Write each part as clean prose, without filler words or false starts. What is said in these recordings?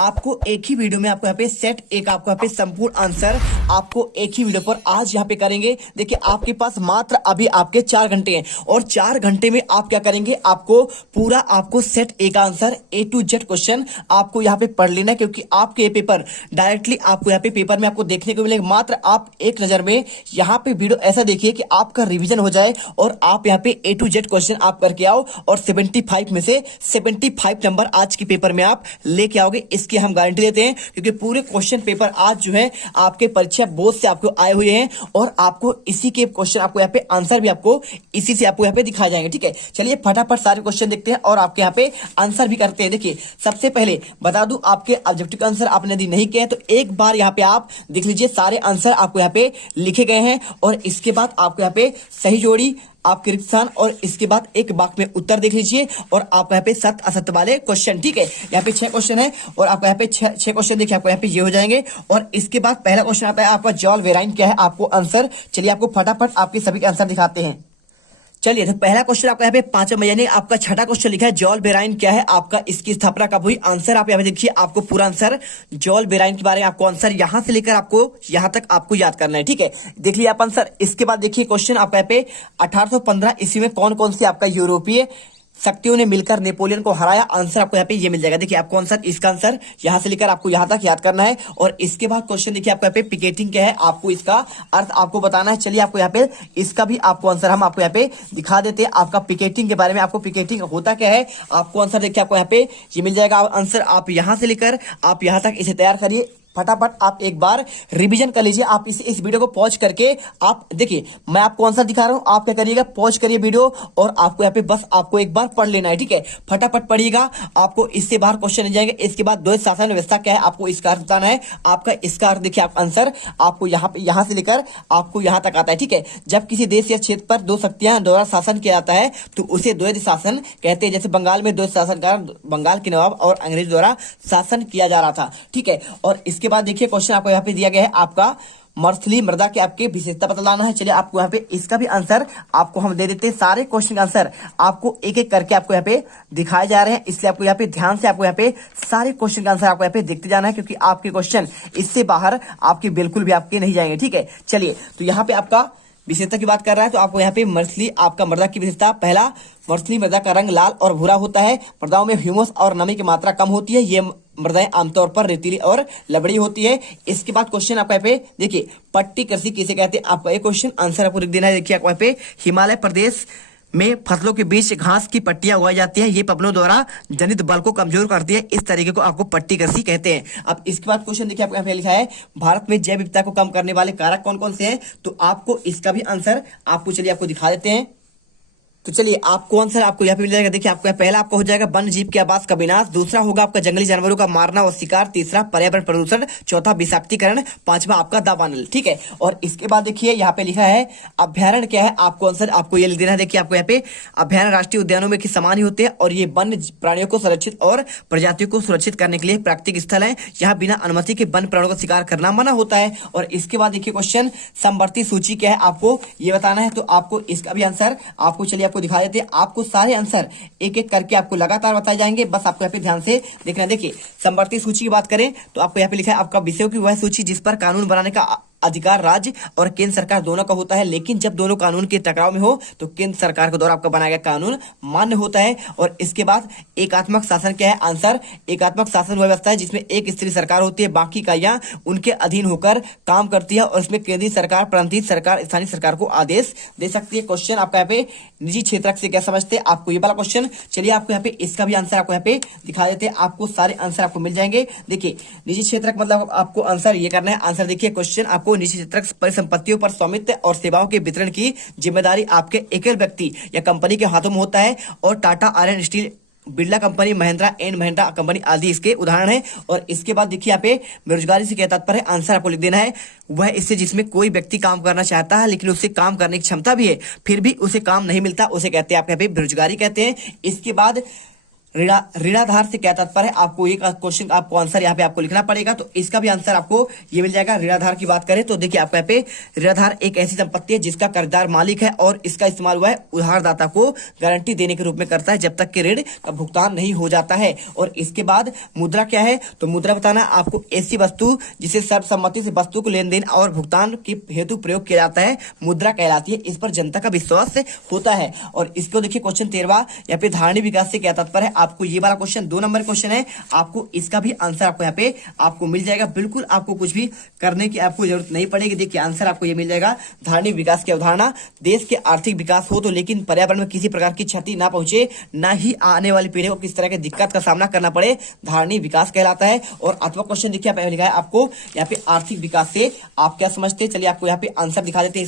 आपको एक ही वीडियो में आपको यहाँ पे सेट एक आपको यहाँ पे संपूर्ण आंसर आपको एक ही वीडियो पर आज यहाँ पे करेंगे। देखिए आपके पास मात्र अभी आपके 4 घंटे हैं और 4 घंटे में आप क्या करेंगे, आपको पूरा आपको सेट ए का answer A to Z question आपको यहाँ पे पढ़ लेना है, क्योंकि आपके पेपर डायरेक्टली आपको यहाँ पे पेपर में आपको देखने को मिलेगा। मात्र आप एक नजर में यहाँ पे वीडियो ऐसा देखिए कि आपका रिवीजन हो जाए और आप यहाँ पे A to Z क्वेश्चन आप करके आओ और 75 में से 75 नंबर आज के पेपर में आप लेके आओगे, इसकी हम गारंटी देते हैं। क्योंकि पूरे क्वेश्चन पेपर आज जो है आपके परीक्षा बोर्ड से आपको आए हुए हैं और आपको इसी के क्वेश्चन आपको यहाँ पे आंसर भी आपको इसी से आपको यहाँ पे दिखाए जाएंगे। ठीक है, चलिए फटाफट सारे क्वेश्चन देखते हैं और आपके यहाँ पे आंसर भी करते हैं। देखिए सबसे पहले बता दूं, आपके ऑब्जेक्टिव आंसर आपने यदि नहीं किए तो एक बार यहाँ पे आप देख लीजिए, सारे आंसर आपको यहाँ पे लिखे गए हैं और इसके बाद आपको यहाँ पे सही जोड़ी आपके रिक्त स्थान और इसके बाद एक वाक्य में उत्तर देख लीजिए और आप यहाँ पे सत्य असत्य वाले क्वेश्चन। ठीक है, यहाँ पे 6 क्वेश्चन है और आपको यहाँ पे 6 क्वेश्चन देखिए आपको यहाँ पे ये हो जाएंगे। और इसके बाद पहला क्वेश्चन आता है आपका जॉल वेराइन क्या है, आपको आंसर। चलिए आपको फटाफट आपके सभी के आंसर दिखाते हैं। चलिए तो पहला क्वेश्चन आपका यहाँ पे 5 नंबर यानी आपका छठा क्वेश्चन लिखा है जॉल बेराइन क्या है, आपका इसकी स्थापना कब हुई। आंसर आप यहाँ पे देखिए, आपको पूरा आंसर जॉल बेराइन के बारे में आपको आंसर यहां से लेकर आपको यहां तक आपको याद करना है। ठीक है, देख लिया आप आंसर। इसके बाद देखिए क्वेश्चन आपका यहाँ पे 1815 ईस्वी में कौन कौन से आपका यूरोपीय शक्तियों ने मिलकर नेपोलियन को हराया। आंसर आपको यहाँ पे ये मिल जाएगा। देखिए आपको आंसर इसका आंसर यहां से लेकर आपको यहां तक याद करना है। और इसके बाद क्वेश्चन देखिए आपको यहाँ पे पिकेटिंग क्या है, आपको इसका अर्थ आपको बताना है। चलिए आपको यहाँ पे इसका भी आपको आंसर हम आपको यहाँ पे दिखा देते हैं। आपका पिकेटिंग के बारे में, आपको पिकेटिंग होता क्या है, आपको आंसर देखिए आपको यहाँ पे ये मिल जाएगा। आंसर आप यहां से लेकर आप यहां तक इसे तैयार करिए। फटाफट आप एक बार रिवीजन कर लीजिए। आप इस वीडियो को पॉज करके आप देखिए, मैं आपको आंसर दिखा रहा हूं, आप क्या करिएगा, पॉज करिए वीडियो और आपको यहाँ पे बस आपको एक बार पढ़ लेना है। ठीक है, फटाफट पढ़िएगा, आपको इससे बाहर क्वेश्चन नहीं जाएंगे। इसके बाद द्वैध शासन व्यवस्था क्या है, आपको इसका अर्थ बताना है। आपका इसका अर्थ देखिए, आप आंसर आपको यहाँ पे यहां से लेकर आपको यहां तक आता है। ठीक है, जब किसी देश या क्षेत्र पर 2 शक्तियां द्वारा शासन किया जाता है तो उसे द्वैध शासन कहते हैं। जैसे बंगाल में द्वैध शासन का बंगाल के नवाब और अंग्रेज द्वारा शासन किया जा रहा था। ठीक है, और इसके बाद देखिए क्वेश्चन आपको यहाँ पे दिया गया है, आपका मर्थली मृदा के आपके विशेषता पता लगाना है। चलिए आपको यहाँ पे इसका भी आंसर आपको हम दे देते हैं। सारे क्वेश्चन का आंसर आपको एक एक करके आपको यहाँ पे दिखाए जा रहे हैं, इसलिए आपको यहाँ पे ध्यान से आपको यहाँ पे सारे क्वेश्चन का आंसर आपको यहाँ पे देखते जाना है, क्योंकि आपके क्वेश्चन इससे बाहर आपके बिल्कुल भी आपके नहीं जाएंगे। ठीक है, चलिए तो यहाँ पे आपका विशेषता की बात कर रहा है तो आपको यहाँ पे मर्थली आपका मृदा की विशेषता, पहला मर्थली मृदा का रंग लाल और भूरा होता है। मृदाओं में ह्यूमस और नमी की मात्रा कम होती है। ये मृदाएं आमतौर पर रेतीली और लबड़ी होती है। इसके बाद क्वेश्चन आपको यहाँ पे देखिए, पट्टी कृषि किसे कहते हैं, आपका एक क्वेश्चन आंसर आपको लिख देना है। देखिए आपको यहाँ पे हिमालय प्रदेश में फसलों के बीच घास की पट्टियां उगाई जाती है। ये पवनों द्वारा जनित बल को कमजोर करती है। इस तरीके को आपको पट्टी कृषि कहते हैं। अब इसके बाद क्वेश्चन देखिए आपको यहाँ पे लिखा है, भारत में जैव विविधता को कम करने वाले कारक कौन कौन से हैं, तो आपको इसका भी आंसर आपको चलिए आपको दिखा देते हैं। तो चलिए आपको आंसर आपको यहाँ पे मिल जाएगा। देखिए आपको पहला आपको हो जाएगा वन्य जीव के आवास का विनाश, दूसरा होगा आपका जंगली जानवरों का मारना और शिकार, तीसरा पर्यावरण प्रदूषण, चौथा विषाक्तीकरण, पांचवा आपका दावानल। ठीक है, और इसके बाद देखिए यहाँ पे लिखा है अभ्यारण्य क्या है, आपको आंसर आपको ये लिख देना है। देखिए आपको यहाँ पे अभ्यारण्य राष्ट्रीय उद्यानों में समान ही होते हैं और ये वन्य प्राणियों को सुरक्षित और प्रजातियों को सुरक्षित करने के लिए प्राकृतिक स्थल है। यहाँ बिना अनुमति के वन्य प्राणियों का शिकार करना मना होता है। और इसके बाद देखिए क्वेश्चन समवर्ती सूची क्या है, आपको ये बताना है। तो आपको इसका भी आंसर आपको चलिए आपको दिखा देते हैं। आपको सारे आंसर एक एक करके आपको लगातार बताए जाएंगे, बस आपको यहाँ पे ध्यान से देखना। देखिए समवर्ती सूची की बात करें तो आपको यहाँ पे लिखा है आपका विषयों की वह सूची जिस पर कानून बनाने का अधिकार राज्य और केंद्र सरकार दोनों का होता है, लेकिन जब दोनों कानून के टकराव में हो तो केंद्र सरकार के द्वारा आपका बनाया गया कानून मान्य होता है। और इसके बाद एकात्मक शासन क्या है, आंसर एकात्मक शासन वह व्यवस्था है जिसमें एक स्त्री सरकार होती है, बाकी इकाइयां उनके अधीन होकर काम करती है और इसमें केंद्रीय सरकार, प्रांतीय सरकार, स्थानीय सरकार को आदेश दे सकती है। क्वेश्चन आपका यहाँ पे निजी क्षेत्र से क्या समझते हैं, आपको ये वाला क्वेश्चन। चलिए आपको यहाँ पे इसका भी आंसर आपको यहाँ पे दिखा देते हैं, आपको सारे आंसर आपको मिल जाएंगे। देखिए निजी क्षेत्र मतलब आपको आंसर ये करना है। आंसर देखिए क्वेश्चन आपको निजी क्षेत्र परिसंपत्तियों पर स्वामित्व और सेवाओं के वितरण की जिम्मेदारी आपके एकल व्यक्ति या कंपनी के हाथों में होता है और Tata iron steel, Birla company, Mahindra and Mahindra company आदि इसके उदाहरण है। और इसके बाद देखिए यहाँ पे बेरोजगारी से क्या तात्पर्य है, आंसर आपको लिख देना है वह इससे जिसमें कोई व्यक्ति काम करना चाहता है लेकिन उससे काम करने की क्षमता भी है फिर भी उसे काम नहीं मिलता, उसे कहते हैं आप यहाँ पे बेरोजगारी कहते हैं। इसके बाद ऋणाधार से क्या तात्पर्य है, आपको एक क्वेश्चन आपको आंसर यहाँ पे आपको लिखना पड़ेगा। तो इसका भी आंसर आपको ये मिल जाएगा। ऋणाधार की बात करें तो देखिए आपको यहाँ पे ऋणाधार एक ऐसी संपत्ति है जिसका कर्जदार मालिक है और इसका इस्तेमाल हुआ है उधारदाता को गारंटी देने के रूप में करता है जब तक कि ऋण का भुगतान नहीं हो जाता है। और इसके बाद मुद्रा क्या है, तो मुद्रा बताना आपको ऐसी वस्तु जिसे सर्वसम्मति से वस्तु को लेन देन और भुगतान के हेतु प्रयोग किया जाता है, मुद्रा कहलाती है। इस पर जनता का विश्वास होता है। और इसको देखिए क्वेश्चन 13 यहाँ पे धारणी विकास से क्या तात्पर्य है, आपको ये वाला क्वेश्चन 2 नंबर क्वेश्चन है। आपको इसका भी आंसर आपको यहाँ पे आपको मिल जाएगा। बिल्कुल आपको कुछ भी करने की आपको जरूरत नहीं पड़ेगी। देखिए आंसर आपको ये मिल जाएगा। धारणी विकास की अवधारणा, देश के आर्थिक विकास हो तो लेकिन पर्यावरण में किसी प्रकार की क्षति ना पहुंचे, ना ही आने वाली पीढ़ी को किस तरह की दिक्कत का सामना करना पड़े, धारणी विकास कहलाता है। और अथवा क्वेश्चन देखिए पहले लिखा है आपको यहाँ पे आर्थिक विकास से आप क्या समझते हैं, चलिए आपको यहाँ पे आंसर दिखा देते हैं।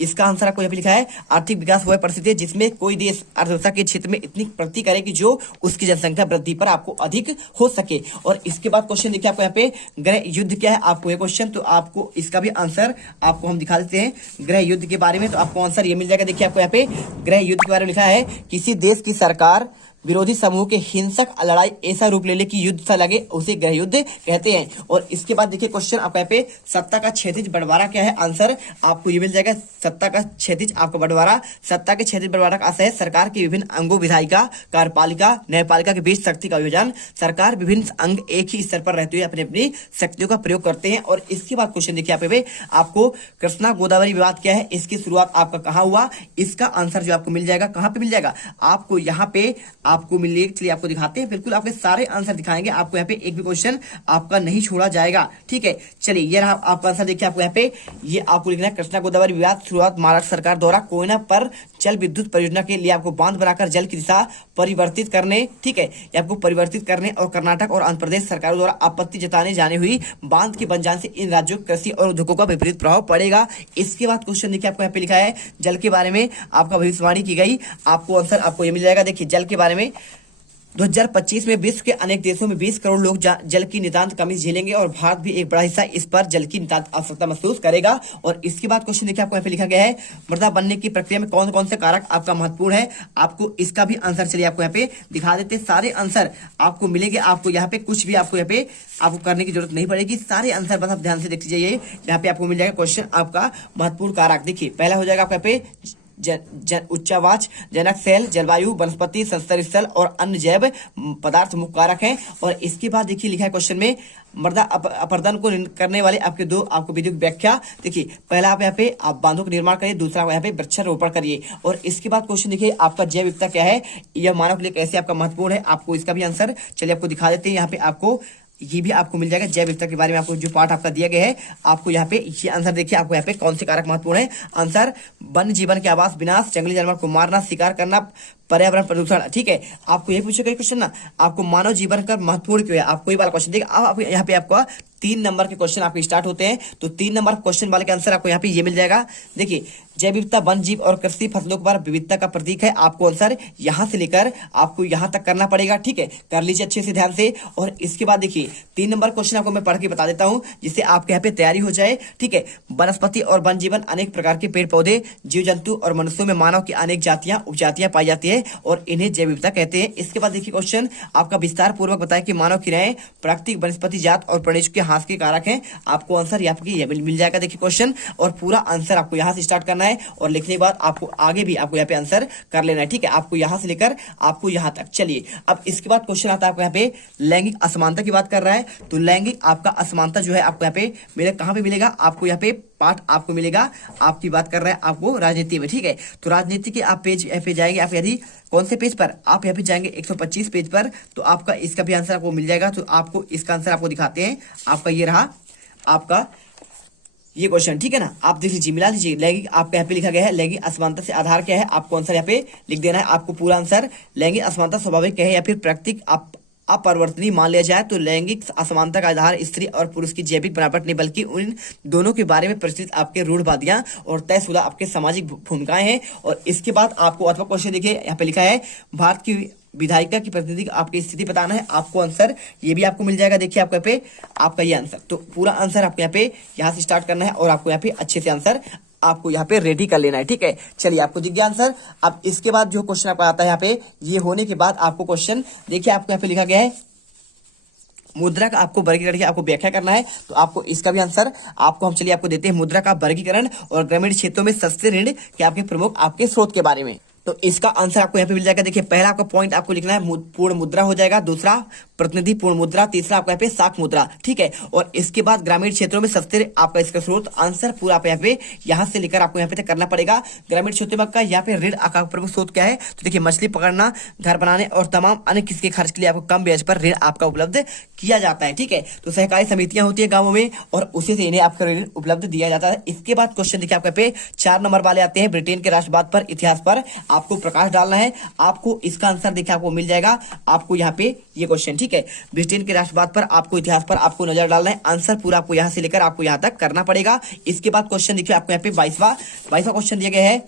इसका आंसर आपको यहाँ पे लिखा है, आर्थिक विकास वह परिस्थिति है जिसमें कोई देश अर्थव्यवस्था के क्षेत्र में इतनी प्रगति करे कि जो उसकी जनसंख्या वृद्धि पर आपको अधिक हो सके। और इसके बाद क्वेश्चन देखिए आपको यहाँ पे गृह युद्ध क्या है, आपको ये क्वेश्चन, तो आपको इसका भी आंसर आपको हम दिखा देते हैं गृह युद्ध के बारे में। तो आपको आंसर ये मिल जाएगा। देखिए आपको यहाँ पे गृह युद्ध के बारे में लिखा है, किसी देश की सरकार विरोधी समूह के हिंसक लड़ाई ऐसा रूप ले ले कि युद्ध सा लगे, उसे गृह युद्ध कहते हैं। और इसके बाद देखिए क्वेश्चन आपको यहाँ पे सत्ता का क्षैतिज बंटवारा क्या है, आंसर आपको ये मिल जाएगा। सत्ता का क्षैतिज आपका बंटवारा, सत्ता के क्षैतिज बंटवारा का आशय है सरकार के विभिन्न अंगों विधायिका, कार्यपालिका, न्यायपालिका के बीच शक्ति का विभाजन। सरकार विभिन्न अंग एक ही स्तर पर रहते हुए अपनी अपनी शक्तियों का प्रयोग करते हैं। और इसके बाद क्वेश्चन देखिए यहाँ पे आपको कृष्णा गोदावरी विवाद क्या है, इसकी शुरुआत आपका कहाँ हुआ, इसका आंसर जो आपको मिल जाएगा, कहाँ पे मिल जाएगा, आपको यहाँ पे आपको मिलेगा। चलिए आपको दिखाते हैं, बिल्कुल आपके सारे आंसर दिखाएंगे, आपको यहाँ पे एक भी क्वेश्चन आपका नहीं छोड़ा जाएगा। ठीक है, चलिए ये रहा आपका आंसर। देखिए आपको यहाँ पे ये आपको लिखना है, कृष्णा गोदावरी विवाद शुरुआत महाराष्ट्र सरकार द्वारा कोयना पर जल विद्युत परियोजना के लिए आपको बांध बनाकर जल की दिशा परिवर्तित करने, ठीक है, ये आपको परिवर्तित करने और कर्नाटक और आंध्र प्रदेश सरकारों द्वारा आपत्ति जताने जाने हुई बांध के बन जाने से इन राज्यों कृषि और उद्योगों का विपरीत प्रभाव पड़ेगा। इसके बाद क्वेश्चन देखिए आपको यहाँ पे लिखा है, जल के बारे में आपका भविष्यवाणी की गई, आपको आंसर आपको ये मिल जाएगा। देखिए जल के बारे में 2025 में विश्व के अनेक देशों में 20 करोड़ लोग जल की नितांत कमी झेलेंगे और भारत भी एक बड़ा हिस्सा इस पर जल की नितांत आवश्यकता महसूस करेगा। और इसके बाद क्वेश्चन देखिए आपको यहाँ पे लिखा गया है, मृदा बनने की प्रक्रिया में कौन कौन से कारक आपका महत्वपूर्ण है, आपको इसका भी आंसर चलिए आपको यहाँ पे दिखा देते हैं। सारे आंसर आपको मिलेंगे, आपको यहाँ पे कुछ भी आपको यहाँ पे आपको करने की जरूरत नहीं पड़ेगी, सारे आंसर बस आप ध्यान से देख लीजिए। यहाँ पे आपको मिल जाएगा क्वेश्चन आपका महत्वपूर्ण कारक। देखिए पहला हो जाएगा आपको यहाँ पे उच्चावाच, जनक सेल, जलवायु, वनस्पति, संस्तर स्थल और अन्य जैव पदार्थ मुख्य कारक हैं। और इसके बाद देखिए लिखा है क्वेश्चन में, मृदा अपरदन को करने वाले आपके दो आपको विधिक व्याख्या। देखिए पहला आप यहाँ पे आप बांधों का निर्माण करिए, दूसरा यहाँ पे वृक्षारोपण करिए। और इसके बाद क्वेश्चन देखिए आपका जैव विविधता क्या है, यह मानव के लिए कैसे आपका महत्वपूर्ण है, आपको इसका भी आंसर चलिए आपको दिखा देते हैं। यहाँ पे आपको ये भी आपको मिल जाएगा, जैव विविधता के बारे में आपको जो पार्ट आपका दिया गया है, आपको यहाँ पे ये आंसर देखिए आपको यहाँ पे कौन से कारक महत्वपूर्ण है, आंसर वन्य जीवन के आवास विनाश, जंगली जानवर को मारना, शिकार करना, पर्यावरण प्रदूषण। ठीक है, आपको ये पूछेगा क्वेश्चन ना, आपको मानव जीवन का महत्वपूर्ण क्यों है, आपको ये वाला क्वेश्चन देखिए। अब यहाँ पे आपको 3 नंबर के क्वेश्चन आपके स्टार्ट होते हैं, तो 3 नंबर क्वेश्चन वाले का आंसर आपको यहाँ पे ये मिल जाएगा। देखिए जैव विविधता वन जीव और कृषि फसलों के बाद विविधता का प्रतीक है, आपको आंसर यहाँ से लेकर आपको यहाँ तक करना पड़ेगा। ठीक है, कर लीजिए अच्छे से ध्यान से। और इसके बाद देखिए 3 नंबर क्वेश्चन आपको मैं पढ़ के बता देता हूँ जिससे आपके यहाँ पे तैयारी हो जाए। ठीक है, वनस्पति और वन जीवन अनेक प्रकार के पेड़ पौधे, जीव जंतु और मनुष्यों में मानव की अनेक जातियां उपजातियां पाई जाती है और इन्हें जैव विविधता कहते हैं। इसके बाद देखिए क्वेश्चन आपका विस्तार पूर्वक बताया कि मानव क्रियाएं प्राकृतिक वनस्पति जात और प्राणिज के हाथ के कारक हैं, आपको आंसर यहाँ पे मिल जाएगा। देखिए क्वेश्चन और पूरा आंसर आपको यहाँ से स्टार्ट करना है और लिखने के बाद आपको आगे भी आपको यहाँ पे आंसर कर लेना है। ठीक है, आपको यहाँ से लेकर आपको यहाँ तक। चलिए अब इसके बाद क्वेश्चन आता है आपको यहाँ पे लैंगिक असमानता की बात कर रहा है, तो लैंगिक आपका असमानता जो है आपको यहाँ पे मिलेगा, कहाँ पे मिलेगा, आपको यहाँ पे पाठ आपको मिलेगा, आपकी बात कर रहा है आपको राजनीति में। ठीक है, तो राजनीति के आप पेज पे जाएंगे, आप यदि कौन से पेज पर आप यहाँ पे जाएंगे 125 पेज पर, तो आपका इसका भी आंसर आपको मिल जाएगा। तो आपको इसका आंसर आपको दिखाते हैं, आपका ये रहा आपका ये क्वेश्चन। ठीक है ना, आप देख लीजिए, मिला लीजिए। लैंगिक आपका यहाँ पे लिखा गया है, लैंगिक असमानता से आधार क्या है, आपको आंसर यहाँ पे लिख देना है। आपको पूरा आंसर लैंगिक असमानता स्वाभाविक है या फिर प्राकृतिक अपरिवर्तनीय मान लिया जाए, तो लैंगिक असमानता का आधार स्त्री और पुरुष की जैविक बनावट नहीं बल्कि उन दोनों के बारे में प्रचलित आपके रूढ़वादियां और तयशुदा आपके सामाजिक भूमिकाएं हैं। और इसके बाद आपको अथवा क्वेश्चन देखिए यहाँ पे लिखा है, भारत की विधायिका की प्रतिनिधि आपकी स्थिति बताना है, आपको आंसर ये भी आपको मिल जाएगा। देखिए आपको यहाँ पे आपका ये आंसर, तो पूरा आंसर आपको यहाँ पे यहाँ से स्टार्ट करना है और आपको यहाँ पे अच्छे से आंसर आपको यहाँ पे रेडी कर लेना है। ठीक है, चलिए आपको दिख गया आंसर। अब इसके बाद जो क्वेश्चन आपका आता है यहाँ पे, ये होने के बाद आपको क्वेश्चन देखिए आपको यहाँ पे लिखा गया है मुद्रा का आपको वर्गीकरण की आपको व्याख्या करना है। तो आपको इसका भी आंसर आपको हम चलिए आपको देते हैं मुद्रा का वर्गीकरण और ग्रामीण क्षेत्रों में सस्ते ऋण के आपके प्रमुख आपके स्रोत के बारे में। तो इसका आंसर आपको यहाँ पे मिल जाएगा। देखिए पहला आपका पॉइंट आपको लिखना है पूर्ण मुद्रा हो जाएगा, दूसरा प्रतिनिधि पूर्ण मुद्रा, तीसरा आपको यहाँ पे साख मुद्रा। ठीक है, और इसके बाद ग्रामीण क्षेत्रों में सस्ते आपका इसका स्रोत आंसर पूरा आप यहाँ पे यहाँ से लेकर आपको यहाँ पे करना पड़ेगा। ग्रामीण क्षेत्रों में का यहाँ पे ऋण का प्रमुख स्रोत क्या है, तो देखिए मछली पकड़ना, घर बनाने और तमाम अन्य किसी के खर्च के लिए आपको कम ब्याज पर ऋण आपका उपलब्ध किया जाता है। ठीक है, तो सहकारी समितियां होती है गाँवों में और उसी से इन्हें आपका ऋण उपलब्ध दिया जाता है। इसके बाद क्वेश्चन देखिए आपके पे 4 नंबर वाले आते हैं, ब्रिटेन के राष्ट्रवाद पर इतिहास पर आपको प्रकाश डालना है। आपको इसका आंसर देखिए आपको मिल जाएगा आपको यहाँ पे ये क्वेश्चन। ठीक है, ब्रिटेन के राष्ट्रवाद पर आपको इतिहास पर आपको नजर डालना है। आंसर पूरा आपको यहाँ से लेकर आपको यहाँ तक करना पड़ेगा। इसके बाद क्वेश्चन देखिए आपको यहाँ पे 22वां क्वेश्चन दिया गया है,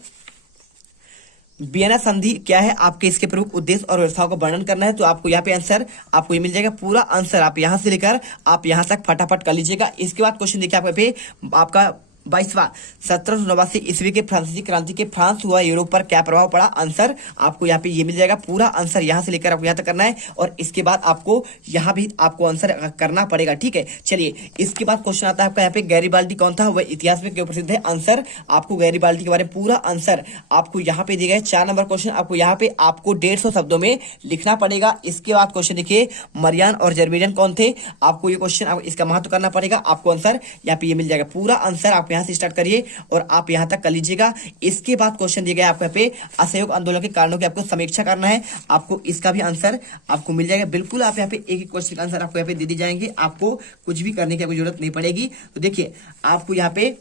वियना संधि क्या है, आपके इसके प्रमुख उद्देश्य और व्यवस्थाओं का वर्णन करना है। तो आपको यहाँ पे आंसर आपको ये मिल जाएगा, पूरा आंसर आप यहाँ से लेकर आप यहाँ तक फटाफट कर लीजिएगा। इसके बाद क्वेश्चन देखिए आपके पे आपका 22वां 1789 ईस्वी के फ्रांसीसी क्रांति के फ्रांस हुआ यूरोप पर क्या प्रभाव पड़ा, आंसर आपको यहाँ पे ये मिल जाएगा। पूरा आंसर यहाँ से लेकर आपको यहाँ तक करना है और इसके बाद आपको यहाँ भी आपको आंसर करना पड़ेगा। ठीक है, चलिए इसके बाद क्वेश्चन आता है आपका यहाँ पे गैरीबाल्डी कौन था, वह इतिहास में क्यों प्रसिद्ध है। आंसर आपको गैरीबाल्डी के बारे में पूरा आंसर आपको यहाँ पे दिया गया है। 4 नंबर क्वेश्चन आपको यहाँ पे आपको 150 शब्दों में लिखना पड़ेगा। इसके बाद क्वेश्चन देखिए मरियान और जर्मेनियन कौन थे, आपको ये क्वेश्चन इसका महत्व करना पड़ेगा। आपको आंसर यहाँ पे ये मिल जाएगा। पूरा आंसर आप यहाँ से स्टार्ट करिए और आप यहां तक कर लीजिएगा। इसके बाद क्वेश्चन दिया गया आपको यहाँ पे असहयोग आंदोलन के कारणों की आपको समीक्षा करना है। आपको इसका भी आंसर आपको मिल जाएगा। बिल्कुल आप यहाँ पे एक क्वेश्चन का आंसर आपको यहाँ पे दे दी जाएंगे, आपको कुछ भी करने की आपको जरूरत नहीं पड़ेगी। तो देखिए आपको यहाँ पे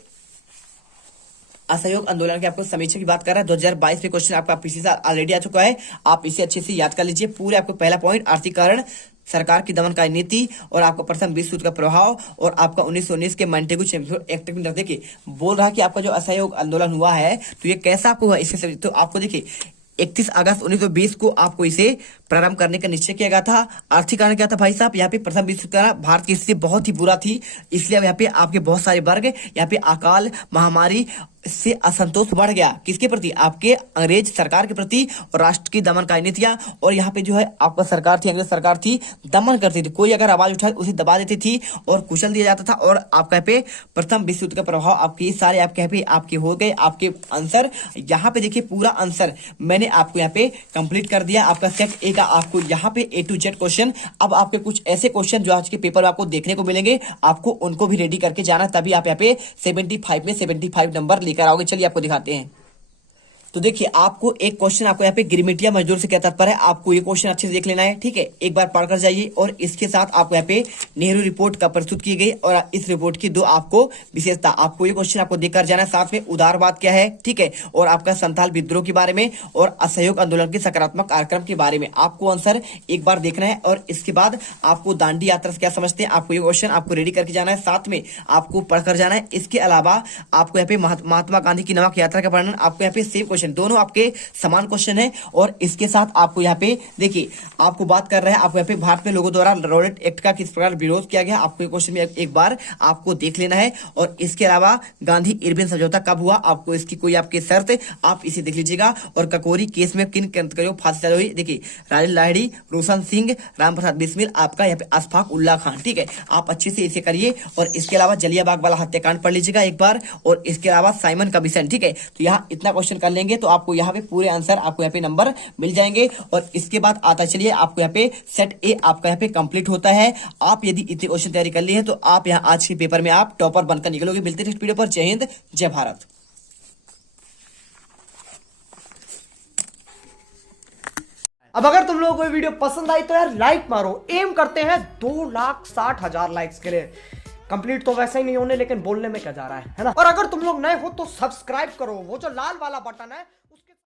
असहयोग आंदोलन की आपको समीक्षा की बात कर रहा है। 2022 में क्वेश्चन आपका पिछले साल ऑलरेडी आ चुका है, आप इसे अच्छे से याद कर लीजिए। पूरे आपको पहला पॉइंट आर्थिकरण, सरकार की दमनकारी नीति और आपका प्रथम विश्व युद्ध का प्रभाव और आपका 1919 के मॉन्टेगू चैम्पियन एक्ट में देखिए बोल रहा है कि आपका जो असहयोग आंदोलन हुआ है तो ये कैसा आपको हुआ इससे। तो आपको देखिए 31 अगस्त 1920 को आपको इसे प्रारंभ करने का निश्चय किया गया था। आर्थिक कारण क्या था भाई साहब, यहाँ पे प्रथम विश्व युद्ध का भारत की स्थिति बहुत ही बुरा थी, इसलिए यहाँ पे आपके बहुत सारे वर्ग यहाँ पे अकाल महामारी से असंतोष बढ़ गया किसके प्रति, आपके अंग्रेज सरकार के प्रति और राष्ट्र की दमनकारी नीतियां। और यहाँ पे जो है आपका सरकार थी, अंग्रेज सरकार थी, दमन करती थी, कोई अगर आवाज उठाए उसे दबा देती थी और कुचल दिया जाता था। और आपका यहाँ पे प्रथम विश्व युद्ध का प्रभाव आपके सारे आपके यहाँ पे आपके हो गए। आपके आंसर यहाँ पे देखिए पूरा आंसर मैंने आपको यहाँ पे कंप्लीट कर दिया। आपका सेट ए का आपको यहाँ पे A to Z क्वेश्चन। अब आपके कुछ ऐसे क्वेश्चन जो आज के पेपर में आपको देखने को मिलेंगे, आपको उनको भी रेडी करके जाना, तभी आप यहाँ पे 75 में 75 नंबर लेकर आओगे। चलिए आपको दिखाते हैं। तो देखिए आपको एक क्वेश्चन आपको यहाँ पे गिरमिटिया मजदूर से क्या तात्पर्य है, आपको ये क्वेश्चन अच्छे से देख लेना है। ठीक है, एक बार पढ़कर जाइए। और इसके साथ आपको यहाँ पे नेहरू रिपोर्ट का प्रस्तुत की गई और इस रिपोर्ट की 2 आपको विशेषता, आपको ये क्वेश्चन आपको देखकर जाना है। साथ में उदारवाद क्या है, ठीक है, और आपका संथाल विद्रोह के बारे में और असहयोग आंदोलन के सकारात्मक कार्यक्रम के बारे में आपको आंसर एक बार देखना है। और इसके बाद आपको दांडी यात्रा से क्या समझते हैं, आपको ये क्वेश्चन आपको रेडी करके जाना है, साथ में आपको पढ़कर जाना है। इसके अलावा आपको यहाँ पे महात्मा गांधी की नमक यात्रा का वर्णन, आपको यहाँ पे सेम दोनों आपके समान क्वेश्चन है। और इसके साथ आपको यहाँ पे देखिए आपको बात कर रहे हैं, आपको यहाँ पे भारत में लोगों द्वारा रॉलेट एक्ट का किस प्रकार विरोध किया गया, आपको ये क्वेश्चन में एक बार आपको देख लेना है। और इसके अलावा गांधी इरविन समझौता कब हुआ, आपको इसकी कोई आपकी शर्त आप इसे देख लीजिएगा। और ककोरी केस में किन क्रांतिकारियों फांसी हुई, देखिए राजेंद्र लाहिड़ी, रोशन सिंह, राम प्रसाद बिस्मिल, आपका यहाँ पे अशफाक उल्ला खान। ठीक है, आप अच्छे से इसे करिए। और इसके अलावा जलियांवाला वाला हत्याकांड पढ़ लीजिएगा एक बार। और इसके अलावा साइमन कमीशन। ठीक है, तो यहाँ इतना क्वेश्चन कर लेंगे तो आपको यहाँ पे पूरे आंसर आपको यहाँ पे नंबर मिल जाएंगे। और इसके बाद आता चलिए आपको यहाँ पे सेट ए आपका यहाँ पे कंप्लीट होता है। आप यदि इतने क्वेश्चन तैयारी कर लिए हैं तो आप यहाँ आज के पेपर में आप टॉपर बनकर निकलोगे। मिलते हैं नेक्स्ट वीडियो पर। जय हिंद, जय भारत। अब अगर तुम लोगों को ये वीडियो पसंद आई तो यार लाइक मारो। एम करते हैं 2,60,000 लाइक्स के लिए। कंप्लीट तो वैसे ही नहीं होने, लेकिन बोलने में क्या जा रहा है ना। और अगर तुम लोग नए हो तो सब्सक्राइब करो, वो जो लाल वाला बटन है